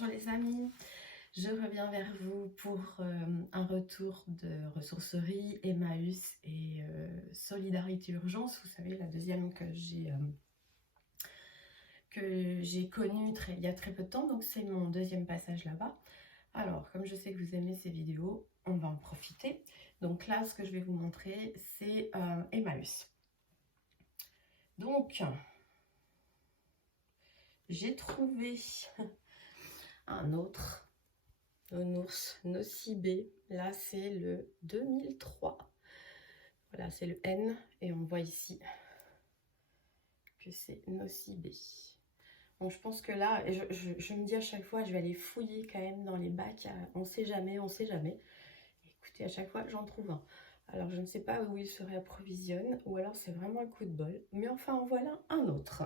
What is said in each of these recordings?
Bonjour les amis, je reviens vers vous pour un retour de ressourcerie, Emmaüs et Solidarité Urgence. Vous savez, la deuxième que j'ai connue il y a très peu de temps, donc c'est mon deuxième passage là-bas. Alors, comme je sais que vous aimez ces vidéos, on va en profiter. Donc là, ce que je vais vous montrer, c'est Emmaüs. Donc, j'ai trouvé un autre ours nocibé. Là, c'est le 2003. Voilà, c'est le N et on voit ici que c'est nocibé. Donc, je pense que là, je me dis à chaque fois, je vais aller fouiller quand même dans les bacs. On sait jamais, on sait jamais. Écoutez, à chaque fois, j'en trouve un. Alors, je ne sais pas où il se réapprovisionne ou alors c'est vraiment un coup de bol. Mais enfin, en voilà un autre.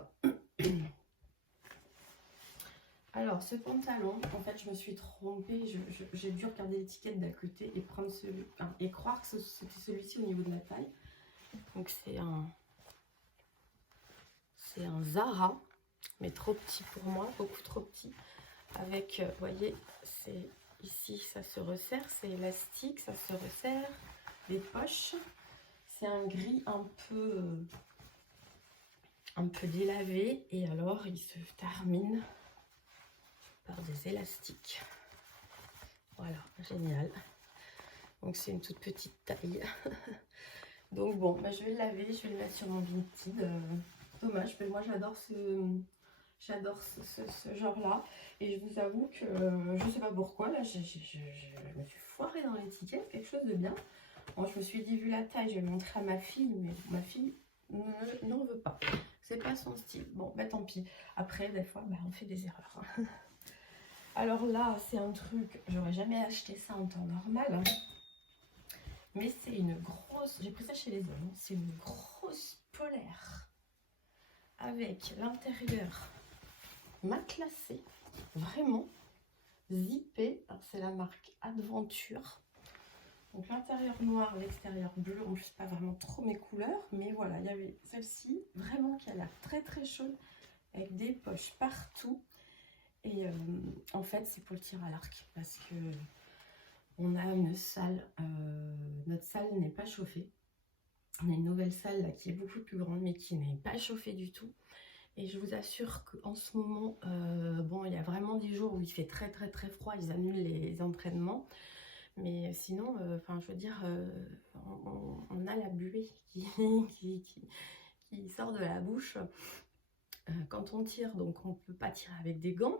Alors, ce pantalon, en fait, je me suis trompée. J'ai dû regarder l'étiquette d'à côté et prendre celui, et croire que c'était celui-ci au niveau de la taille. Donc, c'est un Zara, mais trop petit pour moi, beaucoup trop petit. Avec, vous voyez, c'est ici, ça se resserre, c'est élastique, ça se resserre. Les poches, c'est un gris un peu délavé. Et alors, il se termine par des élastiques. Voilà, génial. Donc c'est une toute petite taille. Donc bon, bah, je vais le laver, je vais le mettre sur mon Vinted. Dommage, mais moi j'adore ce genre-là. Et je vous avoue que je sais pas pourquoi, là je me suis foirée dans l'étiquette, quelque chose de bien. Bon, je me suis dit, vu la taille, je vais le montrer à ma fille, mais ma fille n'en veut pas. C'est pas son style. Bon, bah tant pis. Après, des fois, bah, on fait des erreurs. Alors là, c'est un truc, j'aurais jamais acheté ça en temps normal. Hein. Mais c'est une grosse, j'ai pris ça chez les hommes, c'est une grosse polaire. Avec l'intérieur matelassé, vraiment zippé. C'est la marque Adventure. Donc l'intérieur noir, l'extérieur bleu. Je ne sais pas vraiment trop mes couleurs, mais voilà, il y avait celle-ci, vraiment qui a l'air très très chaude, avec des poches partout. Et en fait, c'est pour le tir à l'arc parce que on a une salle, notre salle n'est pas chauffée. On a une nouvelle salle là, qui est beaucoup plus grande, mais qui n'est pas chauffée du tout. Et je vous assure qu'en ce moment, bon, il y a vraiment des jours où il fait très très très froid, ils annulent les entraînements. Mais sinon, enfin, je veux dire, on a la buée qui sort de la bouche quand on tire. Donc, on ne peut pas tirer avec des gants.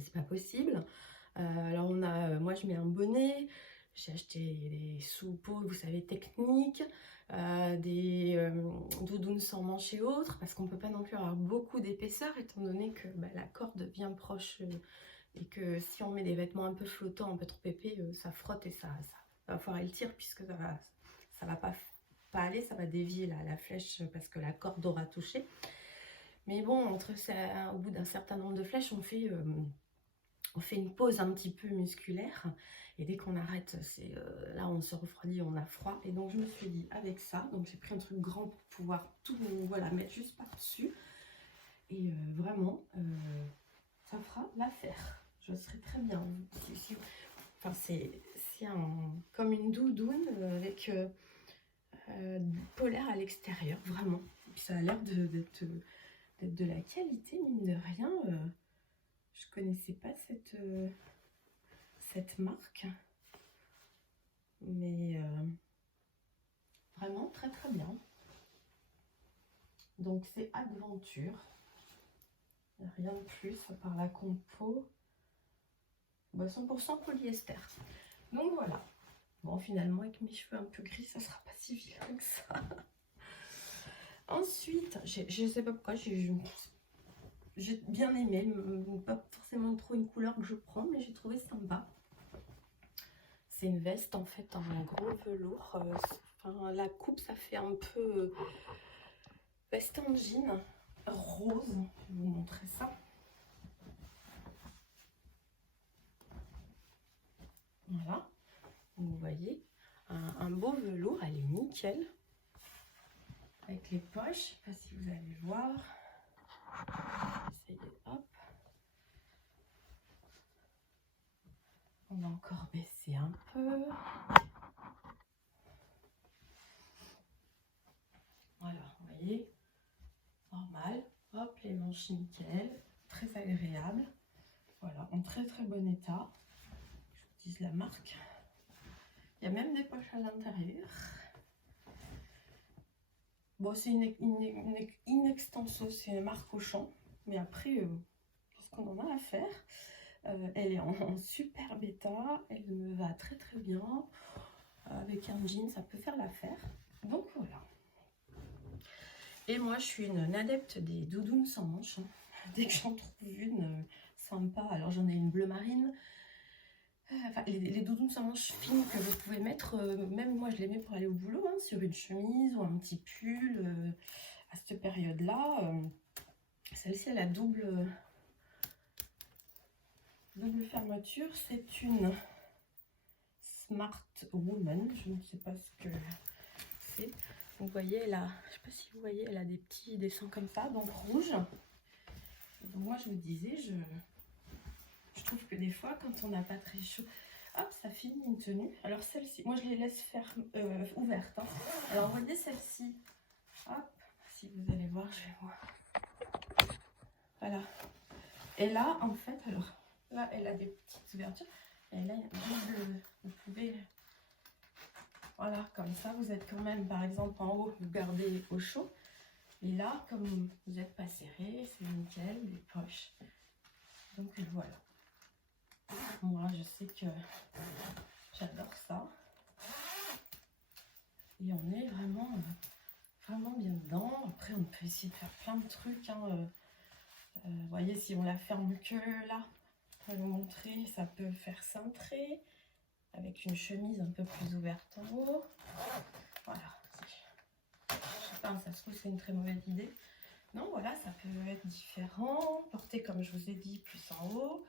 C'est pas possible. Alors, moi, je mets un bonnet. J'ai acheté des sous-peaux, vous savez, techniques, des doudounes sans manches et autres, parce qu'on ne peut pas non plus avoir beaucoup d'épaisseur, étant donné que bah, la corde vient proche et que si on met des vêtements un peu flottants, un peu trop épais, ça frotte et ça va foirer le tir, puisque ça va pas aller, ça va dévier la flèche parce que la corde aura touché. Mais bon, au bout d'un certain nombre de flèches, on fait une pause un petit peu musculaire et dès qu'on arrête, là on se refroidit, on a froid. Et donc je me suis dit avec ça, donc j'ai pris un truc grand pour pouvoir tout mettre juste par-dessus. Et vraiment, ça fera l'affaire. Je serai très bien. Enfin, c'est comme une doudoune avec polaire à l'extérieur, vraiment. Et puis ça a l'air d'être de la qualité, mine de rien. Je connaissais pas cette marque, mais vraiment très très bien. Donc c'est Adventure, rien de plus à part la compo, 100% polyester. Donc voilà. Bon, finalement avec mes cheveux un peu gris, ça sera pas si vilain que ça. Ensuite, je sais pas pourquoi, j'ai bien aimé, pas forcément trop une couleur que je prends, mais j'ai trouvé sympa. C'est une veste en fait en gros velours. Enfin, la coupe, ça fait un peu veste en jean rose. Je vais vous montrer ça. Voilà. Vous voyez, un beau velours, elle est nickel. Avec les poches, je sais pas si vous allez voir. Essayez, hop. On va encore baisser un peu. Voilà, vous voyez, normal. Hop, les manches nickel, très agréable. Voilà, en très très bon état. Je vous dis la marque. Il y a même des poches à l'intérieur. Bon, c'est une extenso, c'est une marque Auchan. Mais après, qu'est-ce qu'on en a à faire? Elle est en super bêta, elle me va très très bien. Avec un jean, ça peut faire l'affaire. Donc voilà. Et moi, je suis une adepte des doudounes sans manches. Hein. Dès que j'en trouve une sympa, alors j'en ai une bleu marine. Enfin, les doudounes sans manches fines que vous pouvez mettre, même moi je les mets pour aller au boulot, hein, sur une chemise ou un petit pull à cette période-là. Celle-ci, elle a double fermeture. C'est une Smart Woman. Je ne sais pas ce que c'est. Vous voyez, elle a, je ne sais pas si vous voyez, elle a des petits dessins comme ça, donc rouge. Donc moi, je vous disais, je trouve que des fois, quand on n'a pas très chaud, hop, ça finit une tenue. Alors celle-ci, moi je les laisse faire ouvertes. Hein. Alors voyez celle-ci, hop, si vous allez voir, je vais voir. Voilà. Et là, en fait, alors là, elle a des petites ouvertures. Et là, il y a double, vous pouvez, voilà, comme ça, vous êtes quand même, par exemple, en haut, vous gardez au chaud. Et là, comme vous n'êtes pas serré, c'est nickel, les poches. Donc voilà. Moi, je sais que j'adore ça. Et on est vraiment, vraiment bien dedans. Après, on peut essayer de faire plein de trucs. Hein. Vous voyez, si on la ferme que là, pour vous montrer, ça peut faire cintré. Avec une chemise un peu plus ouverte en haut. Voilà. Je sais pas, ça se trouve, c'est une très mauvaise idée. Non, voilà, ça peut être différent. Porté, comme je vous ai dit, plus en haut.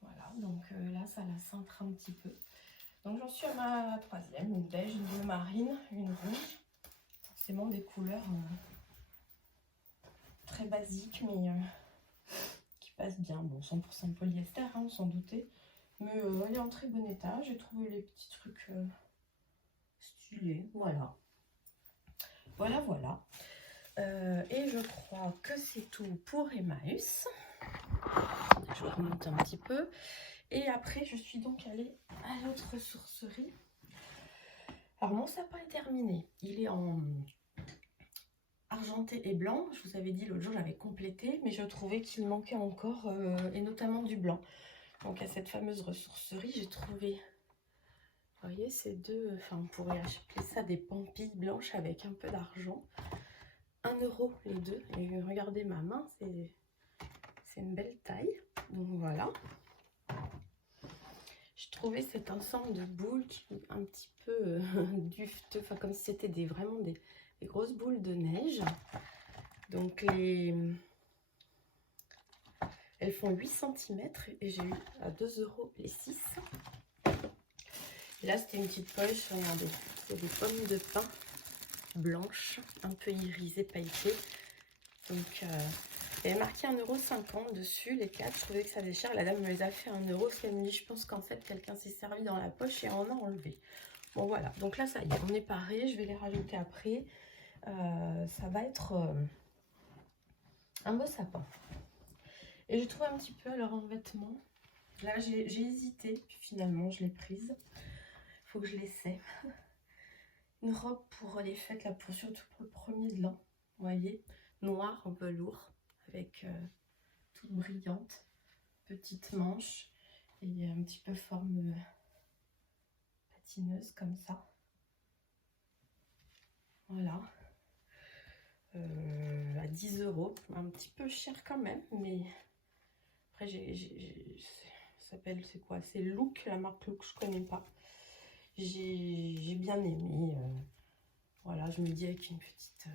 Voilà, donc là, ça la cintre un petit peu. Donc j'en suis à ma troisième, une beige, une bleu marine, une rouge. Forcément des couleurs très basiques, mais qui passent bien. Bon, 100% polyester, hein, on s'en doutait. Mais elle est en très bon état. J'ai trouvé les petits trucs stylés. Voilà. Voilà, voilà. Et je crois que c'est tout pour Emmaüs. Je remonte un petit peu. Et après, je suis donc allée à l'autre ressourcerie. Alors, mon sapin est terminé. Il est en argenté et blanc. Je vous avais dit l'autre jour, j'avais complété, mais je trouvais qu'il manquait encore, et notamment du blanc. Donc, à cette fameuse ressourcerie, j'ai trouvé, vous voyez, ces deux, enfin, on pourrait acheter ça des pampilles blanches avec un peu d'argent. 1 € les deux. Et regardez ma main, c'est une belle taille. Donc, voilà. Je trouvais cet ensemble de boules qui un petit peu dufteux, enfin comme si c'était vraiment des grosses boules de neige. Donc elles font 8 cm et j'ai eu à 2 € les 6. Et là c'était une petite poche, regardez, c'est des pommes de pin blanches, un peu irisées, pailletées. Donc il y avait marqué 1,50 € dessus, les 4, je trouvais que ça faisait cher. La dame me les a fait 1 €, parce qu'elle me dit, je pense qu'en fait quelqu'un s'est servi dans la poche et en a enlevé. Bon voilà, donc là ça y est, on est paré, je vais les rajouter après. Ça va être un beau sapin. Et j'ai trouvé un petit peu alors en vêtements. Là j'ai hésité, puis finalement je l'ai prise. Il faut que je l'essaie. Une robe pour les fêtes, là, surtout pour le 1er de l'an. Vous voyez, noir en velours, avec toute brillante, petite manche et un petit peu forme patineuse comme ça. Voilà. À 10 €, un petit peu cher quand même, mais après ça s'appelle, c'est quoi, c'est Look, la marque Look, je connais pas. J'ai bien aimé. Voilà, je me dis avec une petite,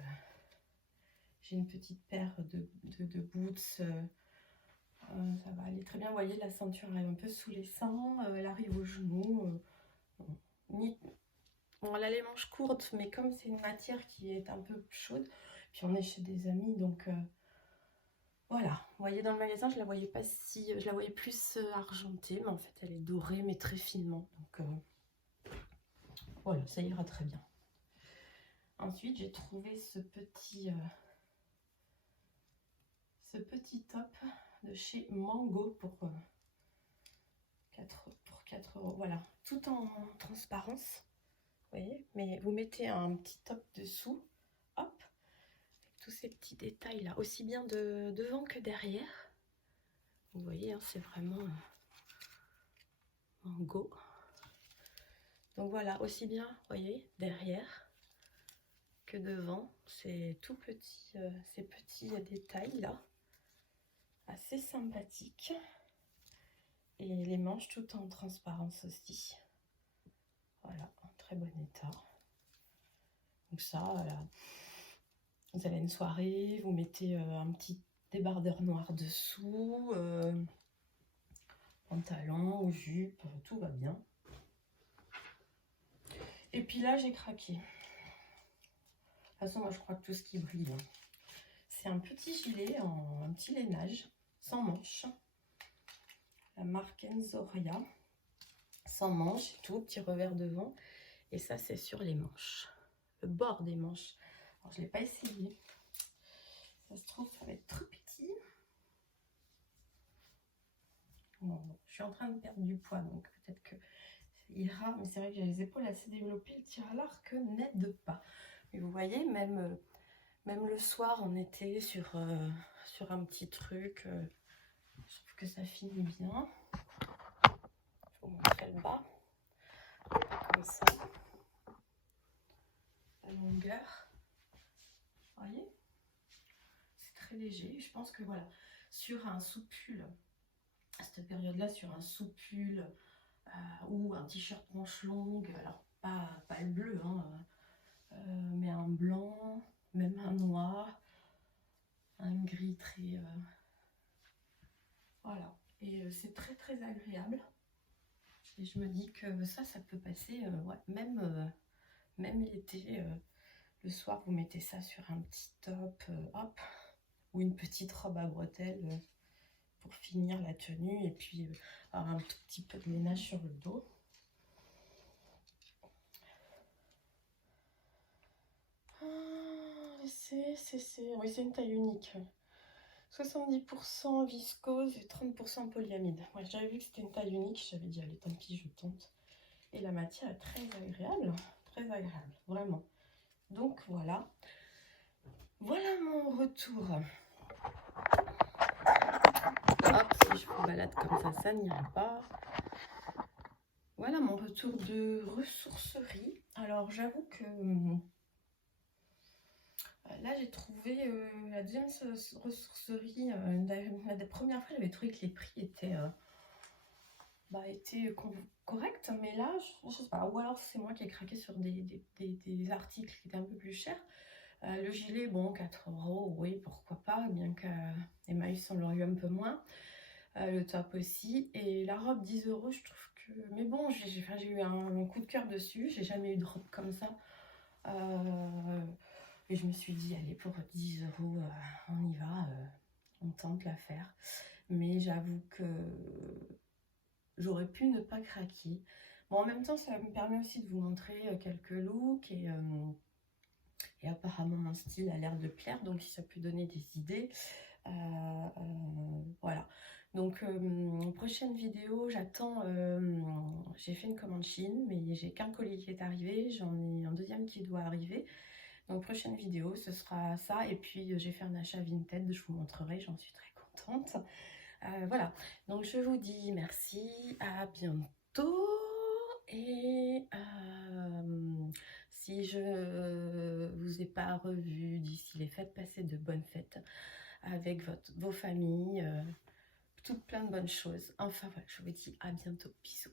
j'ai une petite paire de boots, ça va aller très bien. Vous voyez, la ceinture est un peu sous les seins, elle arrive aux genoux. Bon, elle a les manches courtes, mais comme c'est une matière qui est un peu chaude, puis on est chez des amis, donc Voilà, vous voyez dans le magasin, je la voyais pas si, je la voyais plus argentée, mais en fait elle est dorée, mais très finement. Donc voilà, ça ira très bien. Ensuite, j'ai trouvé ce petit top de chez Mango pour 4 €. Voilà, tout en transparence. Vous voyez, mais vous mettez un petit top dessous, hop, avec tous ces petits détails là, aussi bien de devant que derrière. Vous voyez, hein, c'est vraiment Mango. Donc voilà, aussi bien, vous voyez, derrière que devant, c'est tout petit, ces petits détails là, assez sympathiques. Et les manches tout en transparence aussi. Voilà, en très bon état. Donc ça, voilà. Vous avez une soirée, vous mettez un petit débardeur noir dessous, pantalon ou jupe, tout va bien. Et puis là, j'ai craqué. De toute façon, moi, je crois que tout ce qui brille, hein. C'est un petit gilet, un petit lainage, sans manches. La marque Enzoria. Sans manches et tout, petit revers devant. Et ça, c'est sur les manches. Le bord des manches. Alors, je ne l'ai pas essayé. Ça se trouve, ça va être trop petit. Bon, je suis en train de perdre du poids, donc peut-être que ça ira. Mais c'est vrai que j'ai les épaules assez développées. Le tir à l'arc n'aide pas. Mais vous voyez, même le soir, on était sur un petit truc. Je trouve que ça finit bien. Je vais vous montrer le bas. Comme ça. La longueur. Vous voyez? C'est très léger. Je pense que voilà, sur un sous-pull, à cette période-là, sur un sous-pull ou un t-shirt manche longue, alors pas le bleu, hein, mais un blanc, même un noir, un gris très... voilà. Et c'est très très agréable. Et je me dis que ça peut passer, ouais, même l'été, le soir, vous mettez ça sur un petit top, hop, ou une petite robe à bretelles pour finir la tenue, et puis avoir un tout petit peu de lainage sur le dos. Oui, c'est une taille unique. 70% viscose et 30% polyamide. Moi, j'avais vu que c'était une taille unique, j'avais dit allez, tant pis, je tente. Et la matière est très agréable, vraiment. Donc voilà, voilà mon retour. Hop, si je vous balade comme ça n'ira pas. Voilà mon retour de ressourcerie. Alors j'avoue que là j'ai trouvé la deuxième ressourcerie, la première fois j'avais trouvé que les prix étaient corrects, mais là je sais pas, ou alors c'est moi qui ai craqué sur des articles qui étaient un peu plus chers. Le gilet, bon, 4 €, oui, pourquoi pas, bien que Emmaüs on l'aurait eu un peu moins. Le top aussi, et la robe 10 €, je trouve que, mais bon, j'ai eu un coup de cœur dessus, j'ai jamais eu de robe comme ça, et je me suis dit allez, pour 10 €, on y va, on tente l'affaire. Mais j'avoue que j'aurais pu ne pas craquer. Bon, en même temps, ça me permet aussi de vous montrer quelques looks, et apparemment mon style a l'air de plaire, donc si ça peut donner des idées, voilà. Donc prochaine vidéo, j'attends, j'ai fait une commande Chine, mais j'ai qu'un colis qui est arrivé, j'en ai un deuxième qui doit arriver. Donc prochaine vidéo, ce sera ça, et puis j'ai fait un achat Vinted, je vous montrerai, j'en suis très contente. Voilà, donc je vous dis merci, à bientôt, et si je vous ai pas revu d'ici les fêtes, passez de bonnes fêtes avec vos familles, toutes plein de bonnes choses. Enfin voilà, je vous dis à bientôt, bisous.